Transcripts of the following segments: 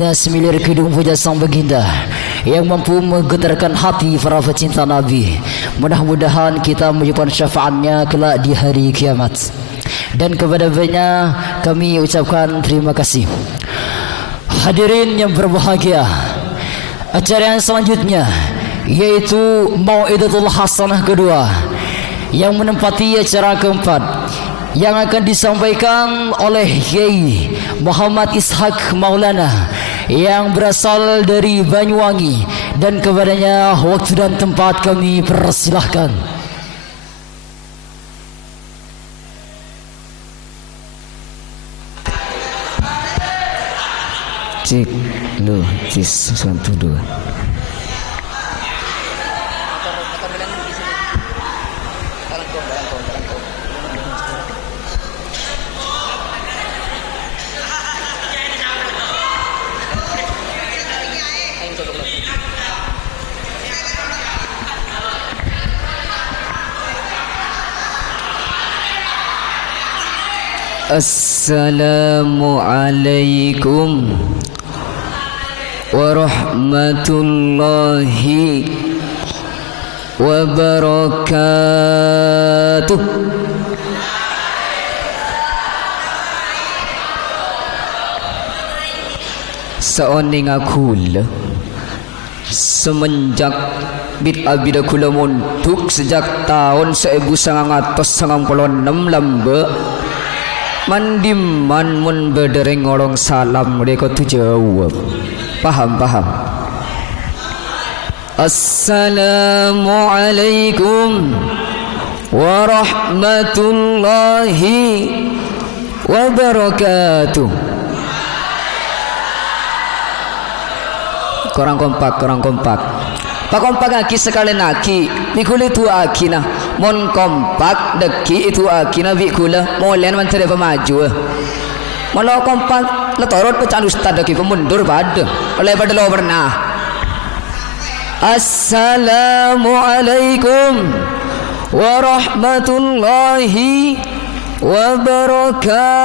Semilir kidung puja sang baginda yang mampu menggetarkan hati para pecinta Nabi. Mudah-mudahan kita menyimpan syafaatnya kelak di hari kiamat. Dan kepada-nya kami ucapkan terima kasih. Hadirin yang berbahagia, acara yang selanjutnya yaitu Mau'idatul Hasanah kedua yang menempati acara keempat, yang akan disampaikan oleh Kiai Muhammad Ishaq Maulana yang berasal dari Banyuwangi, dan kepadanya waktu dan tempat kami persilahkan. Cek lu cis 1 2. Assalamualaikum warahmatullahi wabarakatuh. Seoning akula semenjak bid'ah kula montuk sejak tahun 1996 lambe mandiman mun bedereng ngorong salam mereka tu jawab paham. Assalamualaikum warahmatullahi wabarakatuh. Korang kompak Pak kompak aki sekali naki mikuli tu aki nah mon kompak deki itu aki nah vikula molen menteri pemaju malah kompak letorot pecan ustad deki pemundur pada oleh pada lo pernah. Assalamualaikum warahmatullahi wabarakatuh.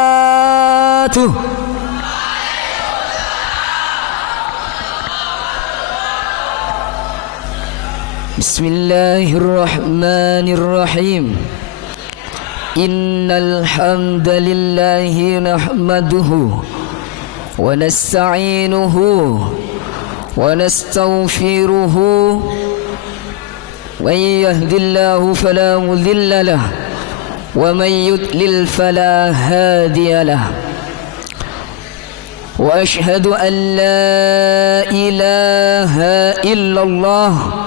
Bismillahirrahmanirrahim. Innal hamdalillahi nahmaduhu wa nasta'inuhu wa nastaghfiruhu wa yahdihillahu fala mudilla lahu wa may yudlil fala hadiya lahu. Wa ashhadu an la ilaha illallah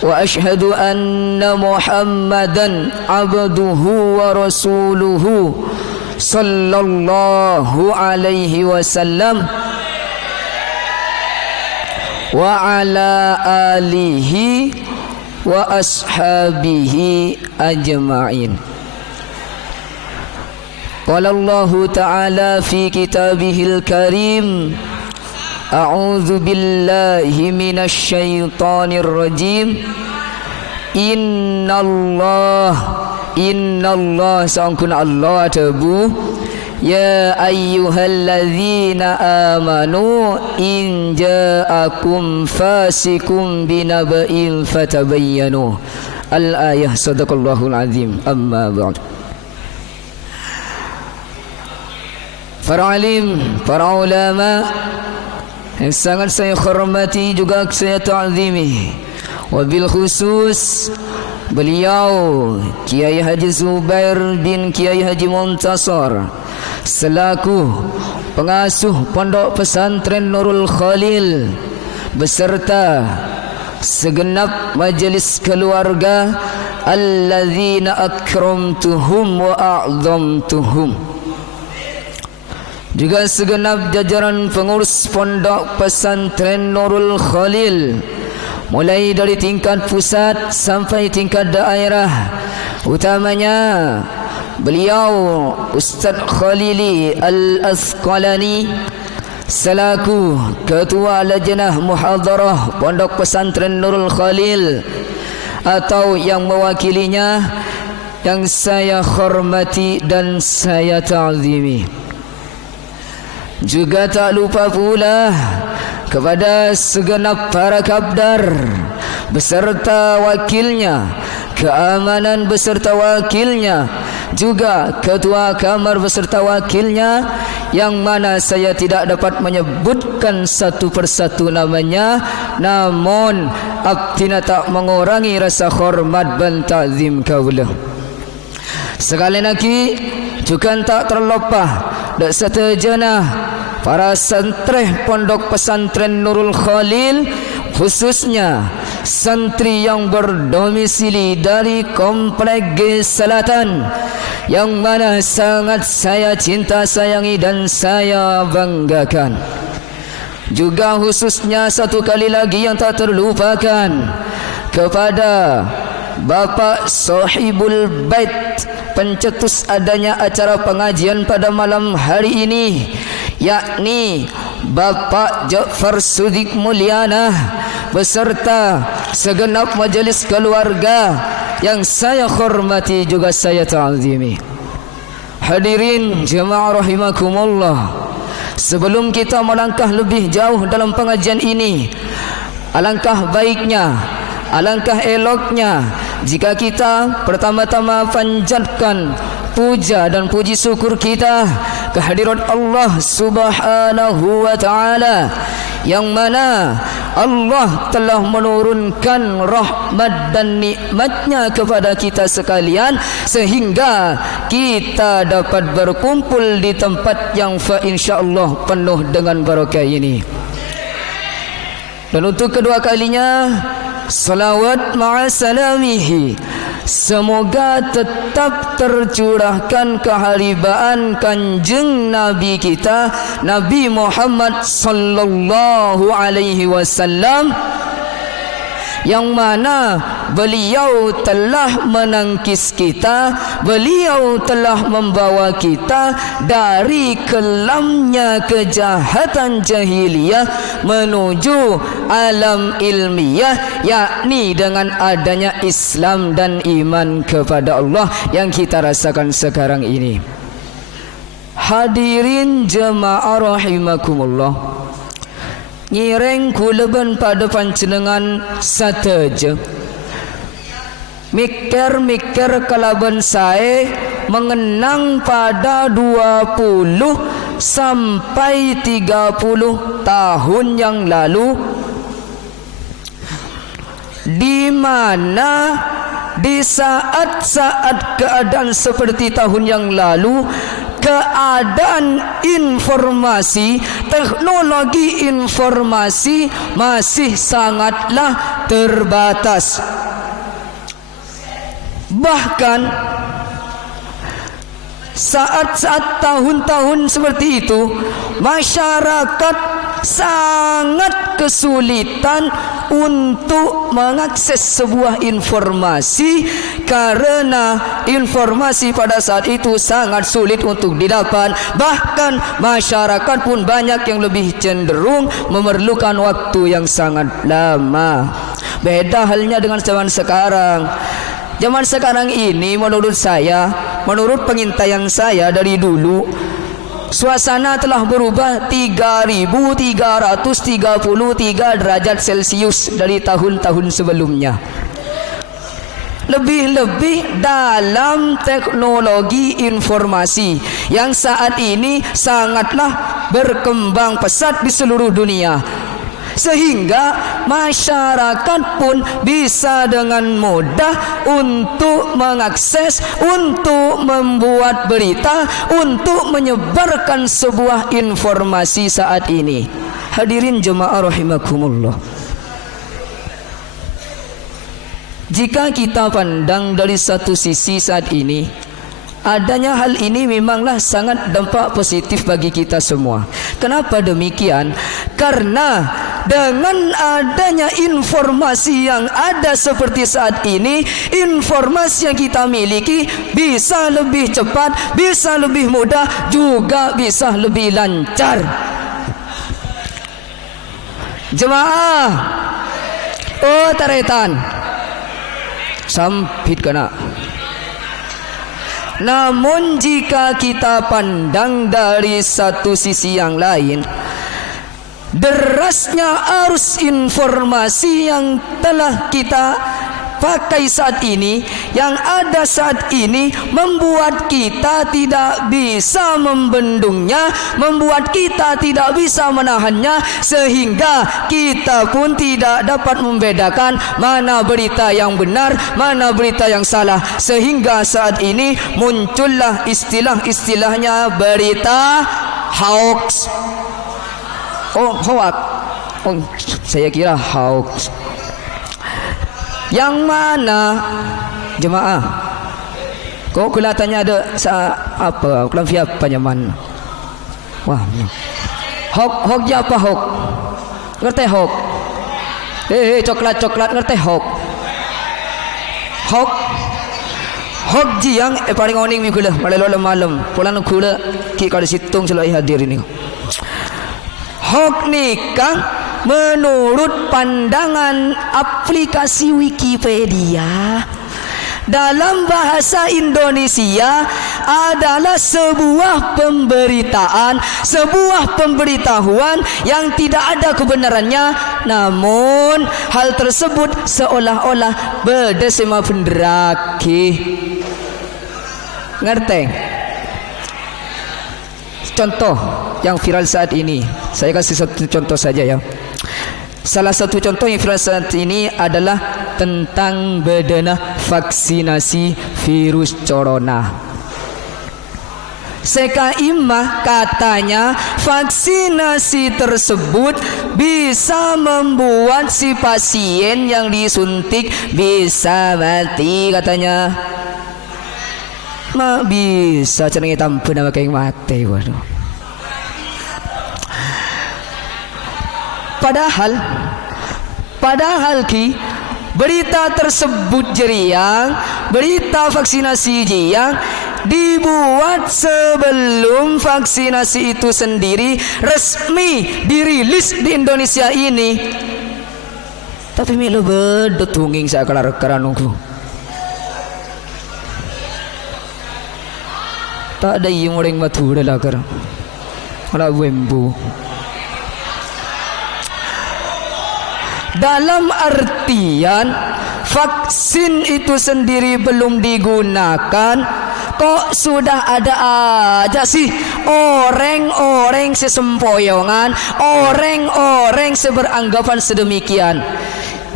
وأشهد أن محمدا عبده ورسوله صلى الله عليه وسلم وعلى آله وأصحابه أجمعين. قال الله تعالى في كتابه الكريم A'udzu billahi minasy syaithanir rajim. Innallaha sangkun Allah tabu ya ayyuhalladzina amanu in ja'akum fasikum binaba'in fatabayyanu. Al-ayah. Sadaqallahul azim. Amma ba'd. Para alim, para ulama yang sangat saya hormati juga saya ta'zimi, wabil khusus beliau Kiai Haji Zubair bin Kiai Haji Muntasar selaku pengasuh Pondok Pesantren Nurul Khalil beserta segenap majelis keluarga alladzina akramtuhum wa a'zamtuhum, juga segenap jajaran pengurus Pondok Pesantren Nurul Khalil mulai dari tingkat pusat sampai tingkat daerah, utamanya beliau Ustaz Khalili Al-Asqalani selaku Ketua Lajnah Muhadarah Pondok Pesantren Nurul Khalil atau yang mewakilinya yang saya hormati dan saya ta'zimi. Juga tak lupa pula kepada segenap para kabdar beserta wakilnya, keamanan beserta wakilnya, juga ketua kamar beserta wakilnya, yang mana saya tidak dapat menyebutkan satu persatu namanya, namun abdina tak mengurangi rasa hormat dan ta'zim kaula. Sekali lagi juga tak terlupa dak seterjana para santri pondok pesantren Nurul Khalil, khususnya santri yang berdomisili dari Komplek G Selatan, yang mana sangat saya cinta sayangi dan saya banggakan. Juga khususnya satu kali lagi yang tak terlupakan kepada Bapak Sahibul Bait, pencetus adanya acara pengajian pada malam hari ini, yakni Bapak Ja'far Sudik Mulyana beserta segenap majelis keluarga yang saya hormati juga saya ta'zimi. Hadirin jemaah rahimakumullah, sebelum kita melangkah lebih jauh dalam pengajian ini, alangkah baiknya, alangkah eloknya jika kita pertama-tama panjatkan puja dan puji syukur kita kehadirat Allah Subhanahu wa taala, yang mana Allah telah menurunkan rahmat dan nikmatnya kepada kita sekalian sehingga kita dapat berkumpul di tempat yang insyaallah penuh dengan barakah ini. Dan untuk kedua kalinya, salawat ma'asalamihi, semoga tetap tercurahkan keharibaan kanjeng Nabi kita Nabi Muhammad sallallahu alaihi wasallam, yang mana beliau telah menangkis kita, beliau telah membawa kita dari kelamnya kejahatan jahiliyah menuju alam ilmiah, yakni dengan adanya Islam dan iman kepada Allah yang kita rasakan sekarang ini. Hadirin jemaah rahimakumullah, ngireng kuleban pada panjenengan sateja mikir-mikir kalaban saya mengenang pada 20 sampai 30 tahun yang lalu, di mana di saat-saat keadaan seperti tahun yang lalu, keadaan informasi, teknologi informasi masih sangatlah terbatas. Bahkan saat-saat tahun-tahun seperti itu, masyarakat sangat kesulitan untuk mengakses sebuah informasi, karena informasi pada saat itu sangat sulit untuk didapat. Bahkan masyarakat pun banyak yang lebih cenderung memerlukan waktu yang sangat lama. Beda halnya dengan zaman sekarang. Zaman sekarang ini menurut saya, menurut pengintaian saya dari dulu, suasana telah berubah 3.333 derajat Celcius dari tahun-tahun sebelumnya. Lebih-lebih dalam teknologi informasi yang saat ini sangatlah berkembang pesat di seluruh dunia, sehingga masyarakat pun bisa dengan mudah untuk mengakses, untuk membuat berita, untuk menyebarkan sebuah informasi saat ini. Hadirin jemaah rahimakumullah, jika kita pandang dari satu sisi saat ini, adanya hal ini memanglah sangat dampak positif bagi kita semua. Kenapa demikian? Karena dengan adanya informasi yang ada seperti saat ini, informasi yang kita miliki bisa lebih cepat, bisa lebih mudah, juga bisa lebih lancar. Jemaah, oh taretan, sampit kena. Namun jika kita pandang dari satu sisi yang lain, derasnya arus informasi yang telah kita pakai saat ini, yang ada saat ini, membuat kita tidak bisa membendungnya, membuat kita tidak bisa menahannya, sehingga kita pun tidak dapat membedakan mana berita yang benar, mana berita yang salah. Sehingga saat ini muncullah istilah-istilahnya berita hoax. Oh, hoax. Oh, saya kira hoax. Yang mana jemaah? Kok kelihatannya ada apa? Kelampi apa nyaman? Wah, hok apa hok? Ngerti hok? Coklat ngerti hok? Hok jiang paling oning mi kula malelo malam. Pulang kula ki kada situng selai hadir ini. Hok nikah menurut pandangan aplikasi Wikipedia dalam bahasa Indonesia adalah sebuah pemberitaan, sebuah pemberitahuan yang tidak ada kebenarannya, namun hal tersebut seolah-olah berdasema penderaki. Ngerti? Contoh yang viral saat ini, saya kasih satu contoh saja ya. Salah satu contoh yang viral saat ini adalah tentang bedana vaksinasi virus corona. Sekaimah katanya vaksinasi tersebut bisa membuat si pasien yang disuntik bisa mati katanya. Ma bisa cenengi tampun nama kayak mati waduh. Padahal ki berita tersebut jeriang, berita vaksinasi jeriang dibuat sebelum vaksinasi itu sendiri resmi dirilis di Indonesia ini. Tapi milo bedot hunging sa kelar-keranungku. Tak ada yung orang matura lah kerang. Wala wembu. Dalam artian vaksin itu sendiri belum digunakan, kok sudah ada aja sih orang-orang sesempoyongan, orang-orang seberanggapan sedemikian.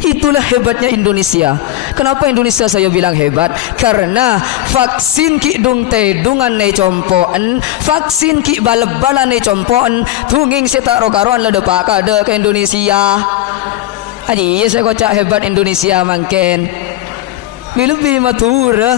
Itulah hebatnya Indonesia. Kenapa Indonesia saya bilang hebat? Karena vaksin ki dung tedungan ne compoen, vaksin ki balab-balan ne compoen, tunging seta rokaron la depak ada ke Indonesia. Aji saya kocak hebat Indonesia mangken. Lebih matura.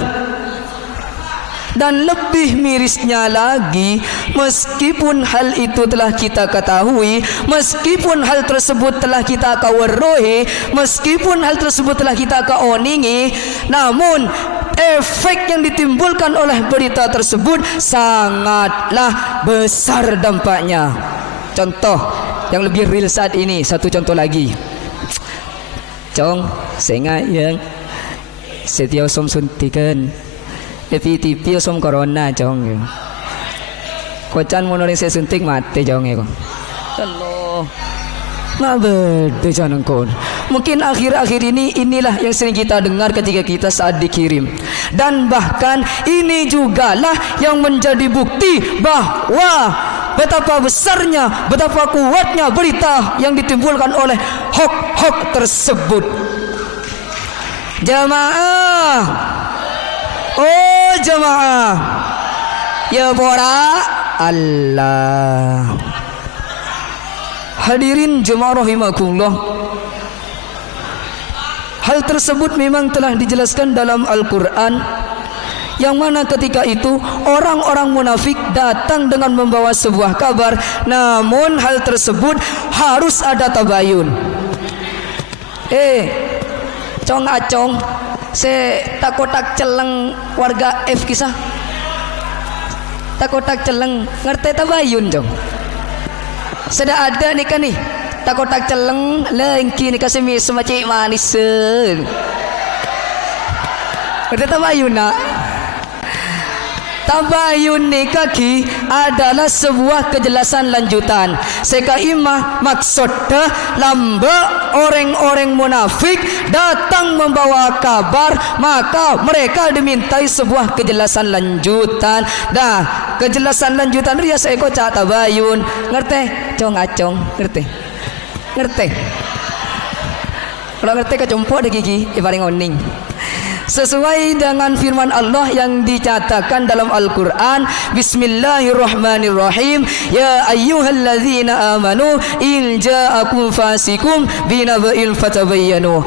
Dan lebih mirisnya lagi, meskipun hal itu telah kita ketahui, meskipun hal tersebut telah kita kawarohi, meskipun hal tersebut telah kita kaoningi, namun efek yang ditimbulkan oleh berita tersebut sangatlah besar dampaknya. Contoh yang lebih real saat ini, satu contoh lagi. Cong, saya yang setiap som suntikan TV som corona cong. Kocan monoring saya suntik mati cong ya. Halo. Ngabede jangan kon. Mungkin akhir-akhir ini inilah yang sering kita dengar ketika kita saat dikirim. Dan bahkan ini jugalah yang menjadi bukti bahwa betapa besarnya, betapa kuatnya berita yang ditimbulkan oleh hoax tersebut. Jamaah, oh jamaah, ya pora Allah. Hadirin jemaah rahimakumullah. Hal tersebut memang telah dijelaskan dalam Al-Quran, yang mana ketika itu orang-orang munafik datang dengan membawa sebuah kabar, namun hal tersebut harus ada tabayun. Cong acong, se takotak celeng warga F kisah. Takotak celeng ngerti tabayun cong. Sudah ada nih kan nih. Takotak celeng lengki nih kasih mis semacam manisun. Ngerti tabayun nak. tabayun ni kaki adalah sebuah kejelasan lanjutan. Seka imah maksudnya lamba orang-orang munafik datang membawa kabar, maka mereka dimintai sebuah kejelasan lanjutan. Dah kejelasan lanjutan dia seeko cak tabayun. Ngerti? Acong ngerti? Kalau ngerti kecumpuk deh gigi paling oning. Sesuai dengan firman Allah yang dicatatkan dalam Al-Quran, Bismillahirrahmanirrahim, Ya ayyuhalladzina amanu in ja'akum fasikum binaba'il fatabayyanu.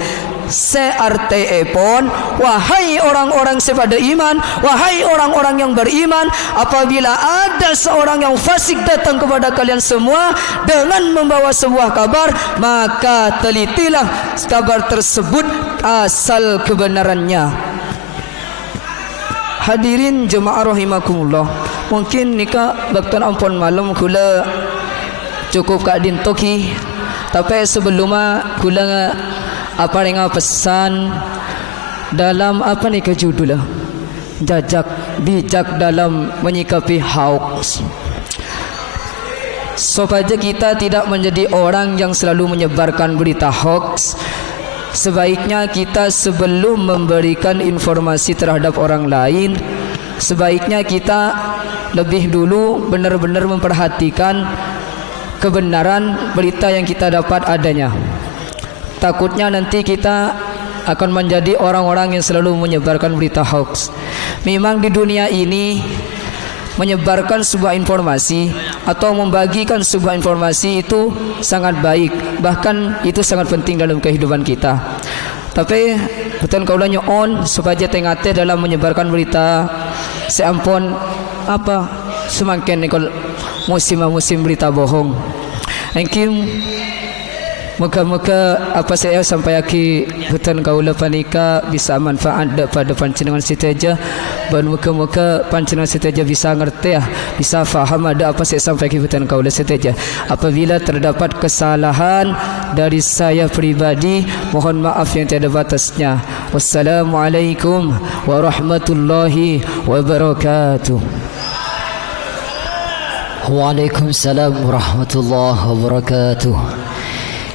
Seartiipun, wahai orang-orang sepada iman, wahai orang-orang yang beriman, apabila ada seorang yang fasik datang kepada kalian semua dengan membawa sebuah kabar, maka telitilah kabar tersebut asal kebenarannya. Hadirin jemaah rahimakumullah, mungkin nikah baktan ampun malam kula cukup kak din toki, tapi sebelum kula apa dengan pesan dalam apa ni kejudul bijak dalam menyikapi hoax, supaya kita tidak menjadi orang yang selalu menyebarkan berita hoax. Sebaiknya kita sebelum memberikan informasi terhadap orang lain, sebaiknya kita lebih dulu benar-benar memperhatikan kebenaran berita yang kita dapat adanya. Takutnya nanti kita akan menjadi orang-orang yang selalu menyebarkan berita hoax. Memang di dunia ini menyebarkan sebuah informasi atau membagikan sebuah informasi itu sangat baik, bahkan itu sangat penting dalam kehidupan kita. Tapi betul kaulah nyon supaya tengate dalam menyebarkan berita seampun apa semakin nikol musim berita bohong. Thank you. Moga-moga apa saya sampai aki hutan kaula panika bisa manfaat pada pancingan siteja, dan moga-moga pancingan siteja bisa ngerti bisa faham ada apa saya sampai aki hutan kaula siteja. Apabila terdapat kesalahan dari saya pribadi, mohon maaf yang tiada batasnya. Wassalamualaikum warahmatullahi wabarakatuh. Waalaikumsalam warahmatullahi wabarakatuh.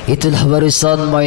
Itulah barusan